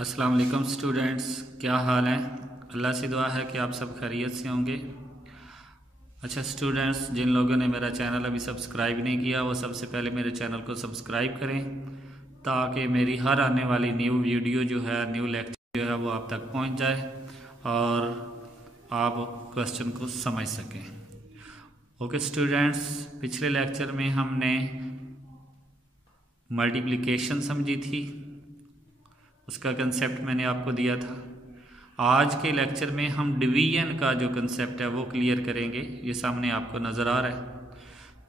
अस्सलाम वालेकुम स्टूडेंट्स, क्या हाल है। अल्लाह से दुआ है कि आप सब खैरियत से होंगे। अच्छा स्टूडेंट्स, जिन लोगों ने मेरा चैनल अभी सब्सक्राइब नहीं किया वो सबसे पहले मेरे चैनल को सब्सक्राइब करें ताकि मेरी हर आने वाली न्यू वीडियो जो है, न्यू लेक्चर जो है वो आप तक पहुंच जाए और आप क्वेश्चन को समझ सकें। ओके स्टूडेंट्स, पिछले लेक्चर में हमने मल्टीप्लिकेशन समझी थी, उसका कंसेप्ट मैंने आपको दिया था। आज के लेक्चर में हम डिवीजन का जो कंसेप्ट है वो क्लियर करेंगे। ये सामने आपको नज़र आ रहा है।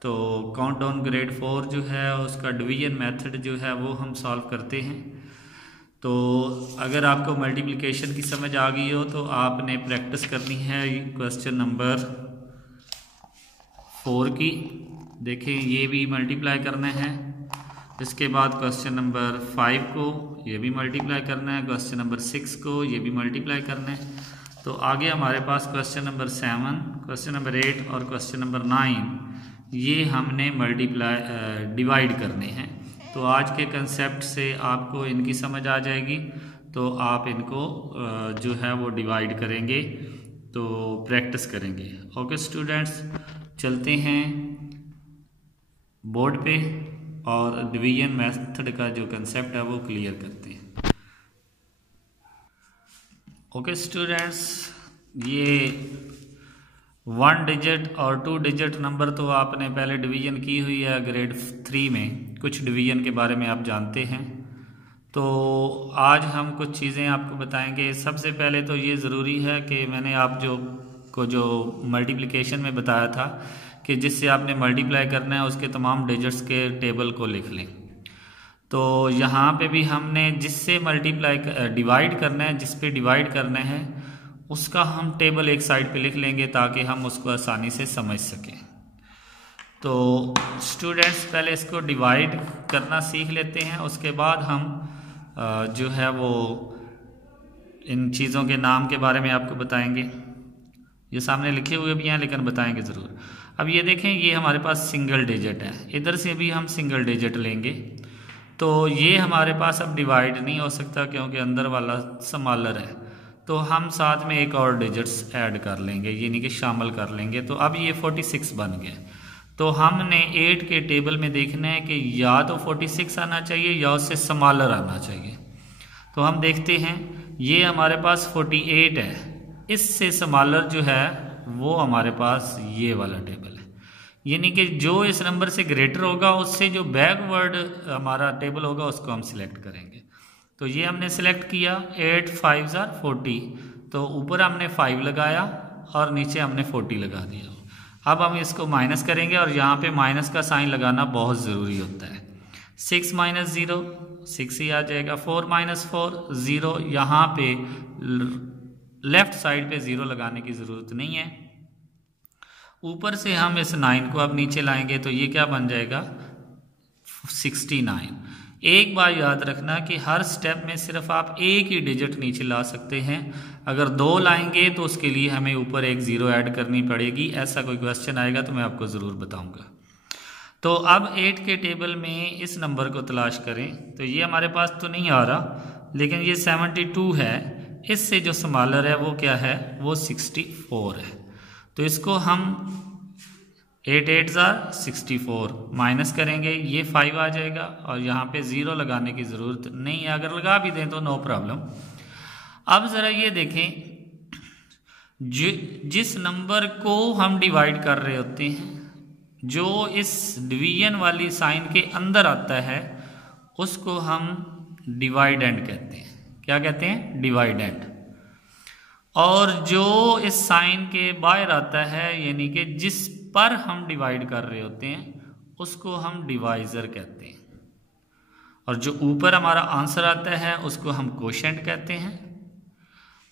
तो काउंटडाउन ग्रेड 4 जो है उसका डिवीजन मेथड जो है वो हम सॉल्व करते हैं। तो अगर आपको मल्टीप्लिकेशन की समझ आ गई हो तो आपने प्रैक्टिस करनी है क्वेश्चन नंबर 4 की। देखें, ये भी मल्टीप्लाई करना है। इसके बाद क्वेश्चन नंबर 5 को ये भी मल्टीप्लाई करना है, क्वेश्चन नंबर 6 को ये भी मल्टीप्लाई करना है। तो आगे हमारे पास क्वेश्चन नंबर 7, क्वेश्चन नंबर 8 और क्वेश्चन नंबर 9 ये हमने डिवाइड करने हैं। तो आज के कंसेप्ट से आपको इनकी समझ आ जाएगी, तो आप इनको जो है वो डिवाइड करेंगे, तो प्रैक्टिस करेंगे। ओके स्टूडेंट्स, चलते हैं बोर्ड पे और डिवीजन मेथड का जो कंसेप्ट है वो क्लियर करते हैं। ओके स्टूडेंट्स, ये 1 डिजिट और 2 डिजिट नंबर तो आपने पहले डिवीजन की हुई है ग्रेड 3 में, कुछ डिवीजन के बारे में आप जानते हैं। तो आज हम कुछ चीज़ें आपको बताएंगे। सबसे पहले तो ये ज़रूरी है कि मैंने आप जो मल्टीप्लिकेशन में बताया था कि जिससे आपने मल्टीप्लाई करना है उसके तमाम डिजिट्स के टेबल को लिख लें। तो यहाँ पे भी हमने जिससे डिवाइड करना है, जिस पे डिवाइड करना है उसका हम टेबल एक साइड पे लिख लेंगे ताकि हम उसको आसानी से समझ सकें। तो स्टूडेंट्स, पहले इसको डिवाइड करना सीख लेते हैं, उसके बाद हम जो है वो इन चीज़ों के नाम के बारे में आपको बताएंगे। ये सामने लिखे हुए भी हैं लेकिन बताएंगे ज़रूर। अब ये देखें, ये हमारे पास सिंगल डिजिट है, इधर से भी हम सिंगल डिजिट लेंगे। तो ये हमारे पास अब डिवाइड नहीं हो सकता क्योंकि अंदर वाला स्मॉलर है। तो हम साथ में एक और डिजिट्स ऐड कर लेंगे, यानी कि शामिल कर लेंगे। तो अब ये 46 बन गया। तो हमने 8 के टेबल में देखना है कि या तो 46 आना चाहिए या उससे स्मॉलर आना चाहिए। तो हम देखते हैं, ये हमारे पास 48 है, इससे स्मॉलर जो है वो हमारे पास ये वाला टेबल है। यानी कि जो इस नंबर से ग्रेटर होगा उससे जो बैकवर्ड हमारा टेबल होगा उसको हम सिलेक्ट करेंगे। तो ये हमने सिलेक्ट किया, 8 5 are 40। तो ऊपर हमने 5 लगाया और नीचे हमने 40 लगा दिया। अब हम इसको माइनस करेंगे और यहाँ पे माइनस का साइन लगाना बहुत ज़रूरी होता है। 6 - 0 6 ही आ जाएगा। 4 - 4 0। यहाँ पे लेफ्ट साइड पे 0 लगाने की ज़रूरत नहीं है। ऊपर से हम इस 9 को अब नीचे लाएंगे तो ये क्या बन जाएगा, 69। एक बात याद रखना कि हर स्टेप में सिर्फ आप एक ही डिजिट नीचे ला सकते हैं। अगर 2 लाएंगे तो उसके लिए हमें ऊपर एक 0 ऐड करनी पड़ेगी। ऐसा कोई क्वेश्चन आएगा तो मैं आपको ज़रूर बताऊंगा। तो अब 8 के टेबल में इस नंबर को तलाश करें। तो ये हमारे पास तो नहीं आ रहा, लेकिन ये 72 है। इससे जो स्मॉलर है वो क्या है, वो 64 है। तो इसको हम 8 8 are 64 माइनस करेंगे, ये 5 आ जाएगा और यहाँ पे 0 लगाने की ज़रूरत नहीं है। अगर लगा भी दें तो नो प्रॉब्लम। अब ज़रा ये देखें, जिस नंबर को हम डिवाइड कर रहे होते हैं, जो इस डिवीजन वाली साइन के अंदर आता है उसको हम डिवाइडेंड कहते हैं। क्या कहते हैं, डिवाइडेंड। और जो इस साइन के बाहर आता है, यानी कि जिस पर हम डिवाइड कर रहे होते हैं, उसको हम डिवाइजर कहते हैं। और जो ऊपर हमारा आंसर आता है उसको हम कोशेंट कहते हैं।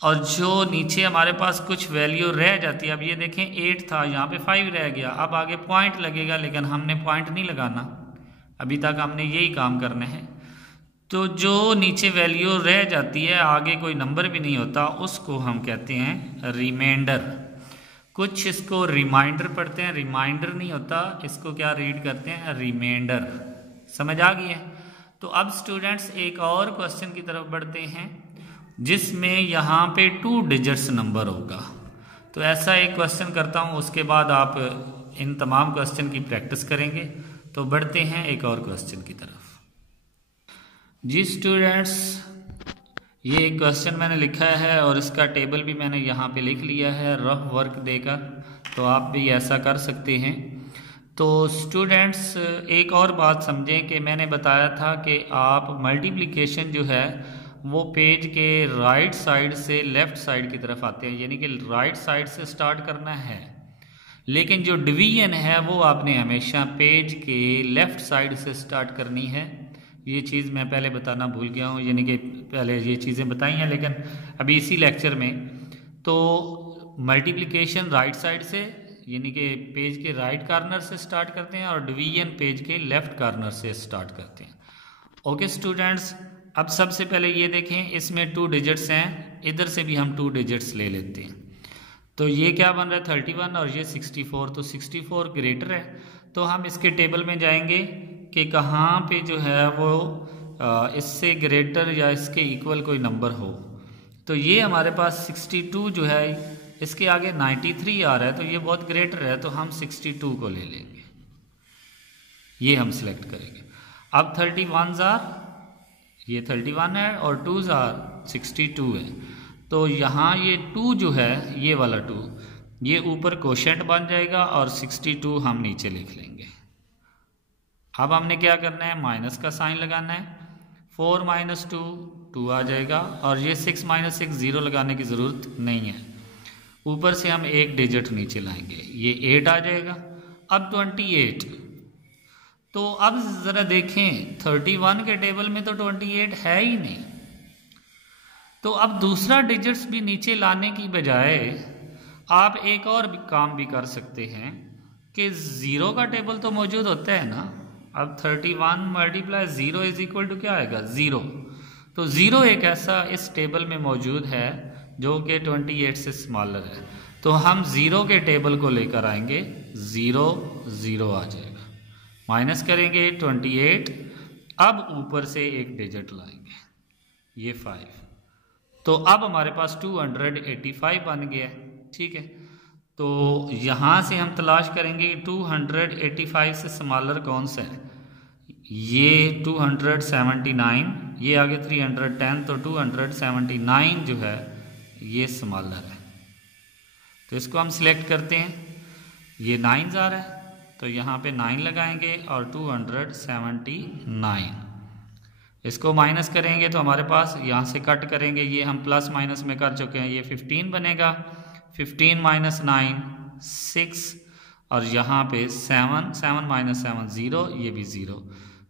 और जो नीचे हमारे पास कुछ वैल्यू रह जाती है, अब ये देखें 8 था, यहाँ पे 5 रह गया। अब आगे पॉइंट लगेगा, लेकिन हमने पॉइंट नहीं लगाना, अभी तक हमने यही काम करना है। तो जो नीचे वैल्यू रह जाती है, आगे कोई नंबर भी नहीं होता, उसको हम कहते हैं रिमाइंडर। कुछ इसको रिमाइंडर पढ़ते हैं, रिमाइंडर नहीं होता, इसको क्या रीड करते हैं, रिमाइंडर। समझ आ गई है। तो अब स्टूडेंट्स एक और क्वेश्चन की तरफ बढ़ते हैं। जिसमें यहाँ पे 2 डिजिट्स नंबर होगा। तो ऐसा एक क्वेश्चन करता हूँ, उसके बाद आप इन तमाम क्वेश्चन की प्रैक्टिस करेंगे। तो बढ़ते हैं एक और क्वेश्चन की तरफ। जी स्टूडेंट्स, ये एक क्वेश्चन मैंने लिखा है और इसका टेबल भी मैंने यहाँ पे लिख लिया है रफ वर्क देकर, तो आप भी ऐसा कर सकते हैं। तो स्टूडेंट्स एक और बात समझें कि मैंने बताया था कि आप मल्टीप्लिकेशन जो है वो पेज के राइट साइड से लेफ़्ट साइड की तरफ आते हैं, यानी कि राइट साइड से स्टार्ट करना है। लेकिन जो डिवीजन है वो आपने हमेशा पेज के लेफ़्ट साइड से स्टार्ट करनी है। ये चीज़ मैं पहले बताना भूल गया हूँ, यानी कि पहले ये चीज़ें बताई हैं लेकिन अभी इसी लेक्चर में। तो मल्टीप्लिकेशन राइट साइड से, यानी कि पेज के राइट कॉर्नर से स्टार्ट करते हैं, और डिवीजन पेज के लेफ़्ट कॉर्नर से स्टार्ट करते हैं। ओके स्टूडेंट्स, अब सबसे पहले ये देखें, इसमें 2 डिजिट्स हैं, इधर से भी हम 2 डिजिट्स ले लेते हैं। तो ये क्या बन रहा है 31 और ये 64, तो 64 ग्रेटर है। तो हम इसके टेबल में जाएंगे कि कहाँ पे जो है वो इससे ग्रेटर या इसके इक्वल कोई नंबर हो। तो ये हमारे पास 62 जो है, इसके आगे 93 आ रहा है, तो ये बहुत ग्रेटर है, तो हम 62 को ले लेंगे, ये हम सिलेक्ट करेंगे। अब 31 जार, ये 31 है और 2 जार 62 है। तो यहाँ ये 2 जो है, ये वाला 2, ये ऊपर कोशेंट बन जाएगा और 62 हम नीचे लिख लेंगे। अब हमने क्या करना है, माइनस का साइन लगाना है। 4 - 2 2 आ जाएगा, और ये 6 - 6 0 लगाने की ज़रूरत नहीं है। ऊपर से हम एक डिजिट नीचे लाएंगे, ये 8 आ जाएगा। अब 28, तो अब ज़रा देखें 31 के टेबल में तो 28 है ही नहीं। तो अब दूसरा डिजिट्स भी नीचे लाने की बजाय आप एक और भी काम भी कर सकते हैं कि 0 का टेबल तो मौजूद होता है ना। अब 31 × 0 = क्या आएगा, 0। तो 0 एक ऐसा इस टेबल में मौजूद है जो कि 28 से स्मॉलर है। तो हम 0 के टेबल को लेकर आएंगे, 0 0 आ जाएगा, माइनस करेंगे 28, अब ऊपर से एक डिजिट लाएंगे, ये 5। तो अब हमारे पास 285 बन गया, ठीक है। तो यहाँ से हम तलाश करेंगे 285 से स्मॉलर कौन सा है, ये 279, ये आगे 310, तो 279 जो है ये स्मॉलर है। तो इसको हम सिलेक्ट करते हैं, ये 9 आ रहा है, तो यहाँ पे 9 लगाएंगे और 279, इसको माइनस करेंगे तो हमारे पास यहाँ से कट करेंगे, ये हम प्लस माइनस में कर चुके हैं, ये 15 बनेगा। 15 - 9 6, और यहाँ पे 7 7 - 7 0, ये भी 0।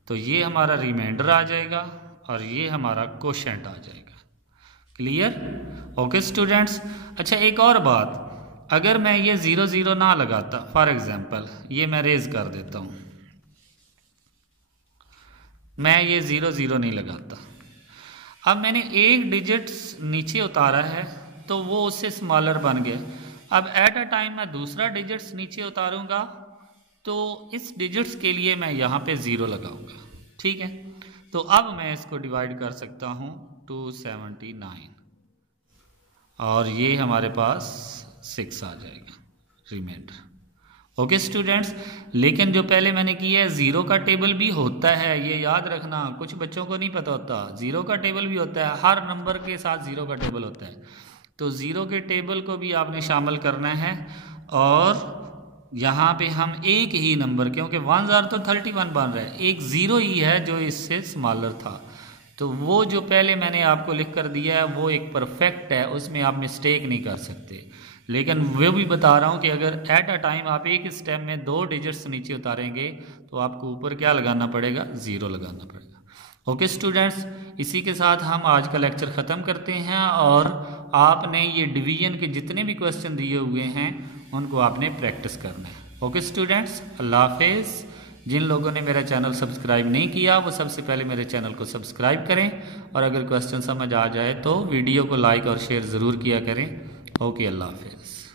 तो ये हमारा रिमाइंडर आ जाएगा और ये हमारा कोशेंट आ जाएगा। क्लियर? Okay students. अच्छा एक और बात, अगर मैं ये 0 0 ना लगाता, फॉर एग्जांपल ये मैं रेज कर देता हूँ, मैं ये 0 0 नहीं लगाता, अब मैंने एक डिजिट नीचे उतारा है तो वो उससे स्मॉलर बन गया। अब एट अ टाइम मैं दूसरा डिजिट्स नीचे उतारूंगा तो इस डिजिट्स के लिए मैं यहाँ पे 0 लगाऊंगा, ठीक है। तो अब मैं इसको डिवाइड कर सकता हूँ 279, और ये हमारे पास 6 आ जाएगा रिमाइंडर। ओके स्टूडेंट्स, लेकिन जो पहले मैंने किया है 0 का टेबल भी होता है, ये याद रखना, कुछ बच्चों को नहीं पता होता। 0 का टेबल भी होता है, हर नंबर के साथ 0 का टेबल होता है। तो 0 के टेबल को भी आपने शामिल करना है, और यहाँ पे हम एक ही नंबर, क्योंकि 1 जार तो 31 बन रहा है, एक 0 ही है जो इससे स्मॉलर था। तो वो जो पहले मैंने आपको लिख कर दिया है वो एक परफेक्ट है, उसमें आप मिस्टेक नहीं कर सकते। लेकिन वो भी बता रहा हूँ कि अगर एट अ टाइम आप एक स्टेप में 2 डिजिट्स नीचे उतारेंगे तो आपको ऊपर क्या लगाना पड़ेगा, 0 लगाना पड़ेगा। ओके स्टूडेंट्स, इसी के साथ हम आज का लेक्चर ख़त्म करते हैं, और आपने ये डिवीजन के जितने भी क्वेश्चन दिए हुए हैं उनको आपने प्रैक्टिस करना है। ओके स्टूडेंट्स, अल्लाह हाफिज़। जिन लोगों ने मेरा चैनल सब्सक्राइब नहीं किया वो सबसे पहले मेरे चैनल को सब्सक्राइब करें, और अगर क्वेश्चन समझ आ जाए तो वीडियो को लाइक और शेयर ज़रूर किया करें। ओके, अल्लाह हाफिज़।